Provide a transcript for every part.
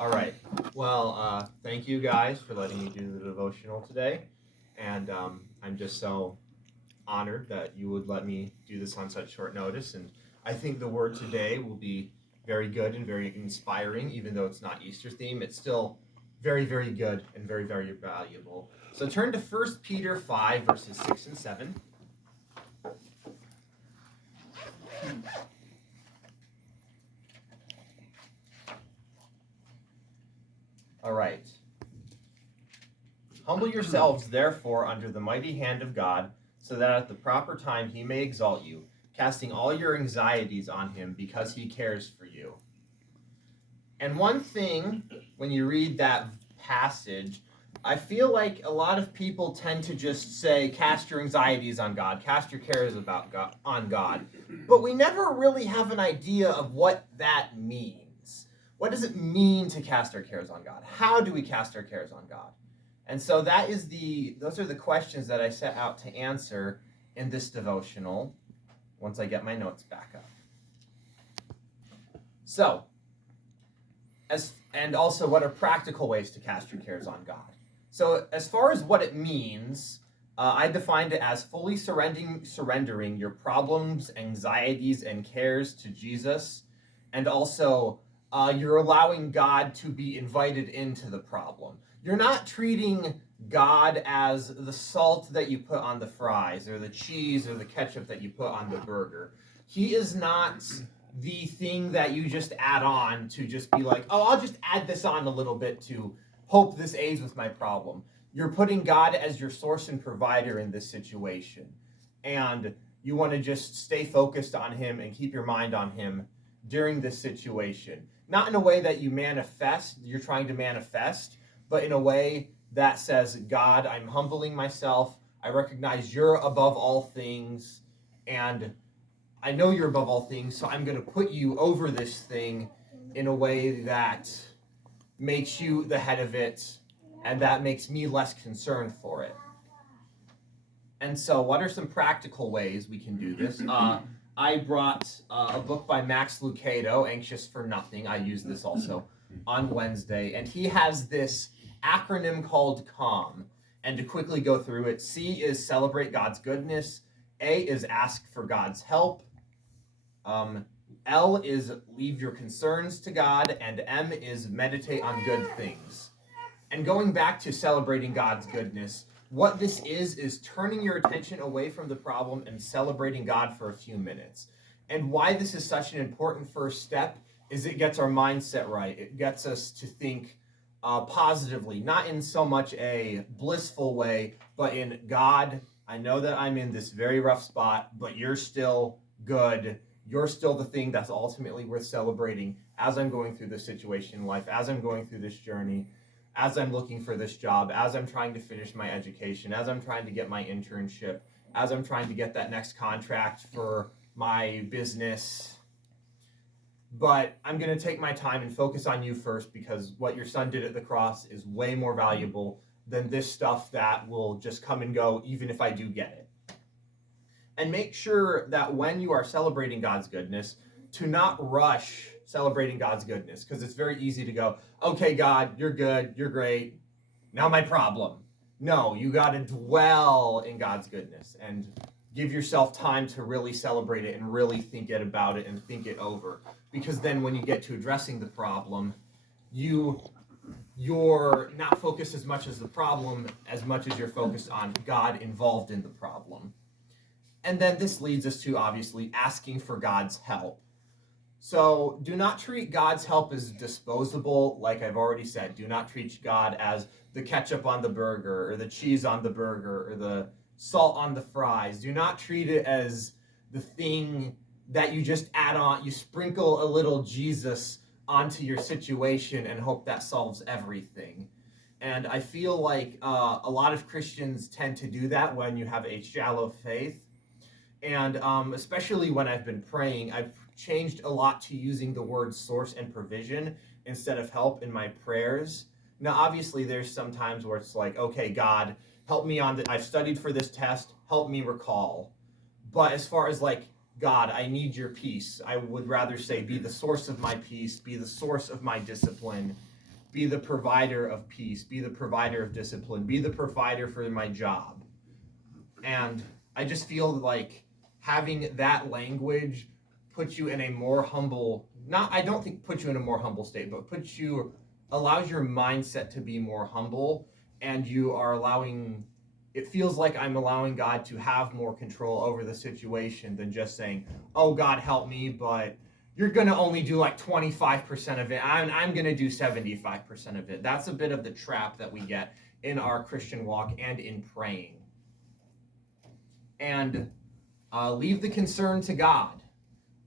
All right. Well, thank you guys for letting me do the devotional today. And I'm just so honored that you would let me do this on such short notice. And I think the word today will be very good and very inspiring, even though it's not Easter theme. It's still very, very good and very, very valuable. So turn to 1 Peter 5, verses 6 and 7. All right. Humble yourselves, therefore, under the mighty hand of God, so that at the proper time he may exalt you, casting all your anxieties on him because he cares for you. And one thing, when you read that passage, I feel like a lot of people tend to just say, cast your anxieties on God, cast your cares on God. But we never really have an idea of what that means. What does it mean to cast our cares on God? How do we cast our cares on God? And so those are the questions that I set out to answer in this devotional once I get my notes back up. So, and also what are practical ways to cast your cares on God? So as far as what it means, I defined it as fully surrendering your problems, anxieties, and cares to Jesus, and also you're allowing God to be invited into the problem. You're not treating God as the salt that you put on the fries, or the cheese, or the ketchup that you put on the burger. He is not the thing that you just add on to just be like, oh, I'll just add this on a little bit to hope this aids with my problem. You're putting God as your source and provider in this situation. And you want to just stay focused on him and keep your mind on him during this situation. Not in a way that you're trying to manifest, but in a way that says, God, I'm humbling myself. I recognize you're above all things, and I know you're above all things, so I'm going to put you over this thing in a way that makes you the head of it, and that makes me less concerned for it. And so what are some practical ways we can do this? I brought a book by Max Lucado, Anxious for Nothing. I use this also on Wednesday. And he has this acronym called CALM. And to quickly go through it, C is celebrate God's goodness. A is ask for God's help. L is leave your concerns to God. And M is meditate on good things. And going back to celebrating God's goodness, what this is turning your attention away from the problem and celebrating God for a few minutes. And why this is such an important first step is it gets our mindset right. It gets us to think positively, not in so much a blissful way, but in God, I know that I'm in this very rough spot, but you're still good. You're still the thing that's ultimately worth celebrating as I'm going through this situation in life, as I'm going through this journey, as I'm looking for this job, as I'm trying to finish my education, as I'm trying to get my internship, as I'm trying to get that next contract for my business. But I'm going to take my time and focus on you first, because what your son did at the cross is way more valuable than this stuff that will just come and go even if I do get it. And make sure that when you are celebrating God's goodness, to not rush celebrating God's goodness, because it's very easy to go, okay, God, you're good, you're great, now my problem. No, you got to dwell in God's goodness and give yourself time to really celebrate it and really think about it and think it over. Because then when you get to addressing the problem, you're not focused as much as the problem as much as you're focused on God involved in the problem. And then this leads us to, obviously, asking for God's help. So do not treat God's help as disposable. Like I've already said, do not treat God as the ketchup on the burger or the cheese on the burger or the salt on the fries. Do not treat it as the thing that you just add on. You sprinkle a little Jesus onto your situation and hope that solves everything. And I feel like a lot of Christians tend to do that when you have a shallow faith. And especially when I've been praying, I've changed a lot to using the word source and provision instead of help in my prayers. Now, obviously, there's some times where it's like, okay, God, help me I've studied for this test, help me recall. But as far as like, God, I need your peace, I would rather say, be the source of my peace, be the source of my discipline, be the provider of peace, be the provider of discipline, be the provider for my job. And I just feel like having that language puts you in a more humble, I don't think puts you in a more humble state, but allows your mindset to be more humble, and you are it feels like I'm allowing God to have more control over the situation than just saying, oh, God, help me, but you're going to only do like 25% of it. I'm going to do 75% of it. That's a bit of the trap that we get in our Christian walk and in praying. And leave the concern to God.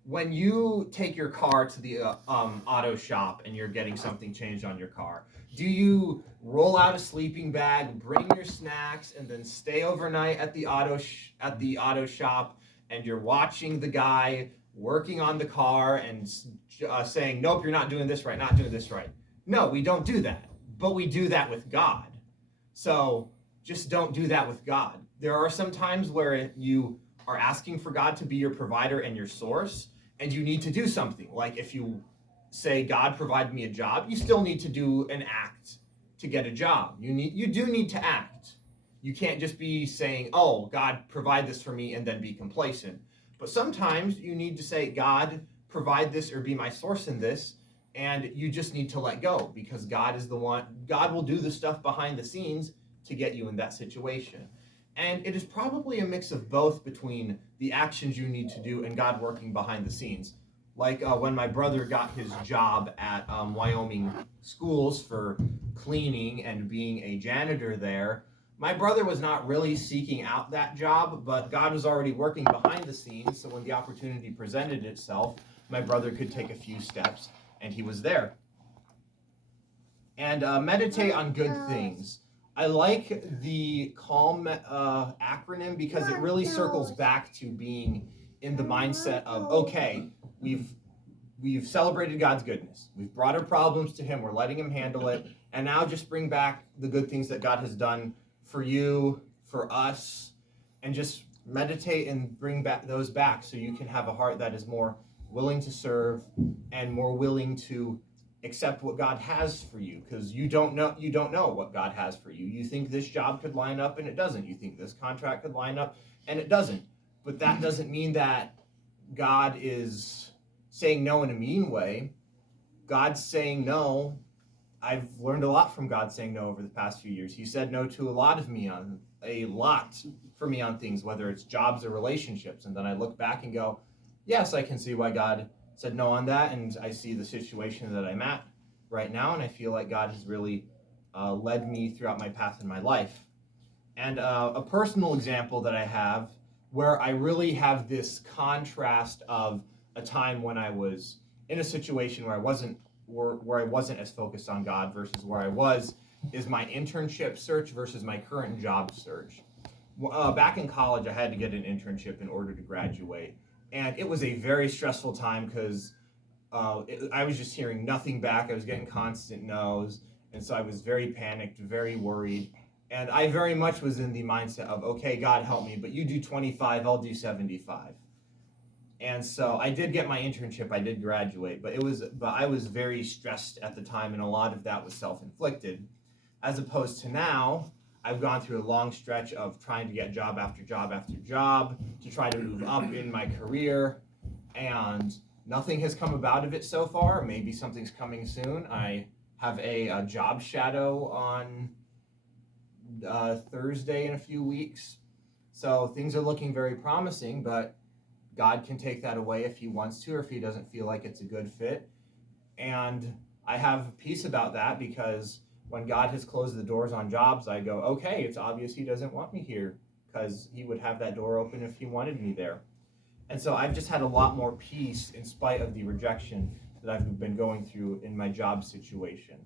When you take your car to the auto shop and you're getting something changed on your car, do you roll out a sleeping bag, bring your snacks, and then stay overnight at the auto shop, and you're watching the guy working on the car and saying, nope, you're not doing this right, not doing this right? No, we don't do that, but we do that with God. So just don't do that with God. There are some times where you are asking for God to be your provider and your source, and you need to do something. Like if you say, God, provide me a job, you still need to do an act to get a job. You do need to act. You can't just be saying, oh, God, provide this for me, and then be complacent. But sometimes you need to say, God, provide this or be my source in this, and you just need to let go, because God is the one. God will do the stuff behind the scenes to get you in that situation. And it is probably a mix of both between the actions you need to do and God working behind the scenes. Like when my brother got his job at Wyoming schools for cleaning and being a janitor there, my brother was not really seeking out that job, but God was already working behind the scenes, so when the opportunity presented itself, my brother could take a few steps, and he was there. And meditate on good things. I like the CALM acronym because it really circles back to being in the mindset of, okay, we've celebrated God's goodness. We've brought our problems to Him. We're letting Him handle it. And now just bring back the good things that God has done for you, for us, and just meditate and bring those back so you can have a heart that is more willing to serve and more willing to accept what God has for you, because you don't know what God has for you. You think this job could line up and it doesn't. You think this contract could line up and it doesn't. But that doesn't mean that God is saying no in a mean way. God's saying no. I've learned a lot from God saying no over the past few years. He said no to a lot for me on things, whether it's jobs or relationships. And then I look back and go, yes, I can see why God said no on that, and I see the situation that I'm at right now, and I feel like God has really led me throughout my path in my life. And a personal example that I have where I really have this contrast of a time when I was in a situation where I wasn't as focused on God versus where I was, is my internship search versus my current job search. Back in college, I had to get an internship in order to graduate. And it was a very stressful time because I was just hearing nothing back. I was getting constant no's. And so I was very panicked, very worried. And I very much was in the mindset of, okay, God help me, but you do 25, I'll do 75. And so I did get my internship, I did graduate, but I was very stressed at the time, and a lot of that was self-inflicted. As opposed to now, I've gone through a long stretch of trying to get job after job after job to try to move up in my career, and nothing has come about of it so far. Maybe something's coming soon. I have a job shadow on Thursday in a few weeks. So things are looking very promising, but God can take that away if He wants to, or if He doesn't feel like it's a good fit. And I have peace about that, because when God has closed the doors on jobs, I go, okay, it's obvious He doesn't want me here, because He would have that door open if He wanted me there. And so I've just had a lot more peace in spite of the rejection that I've been going through in my job situation.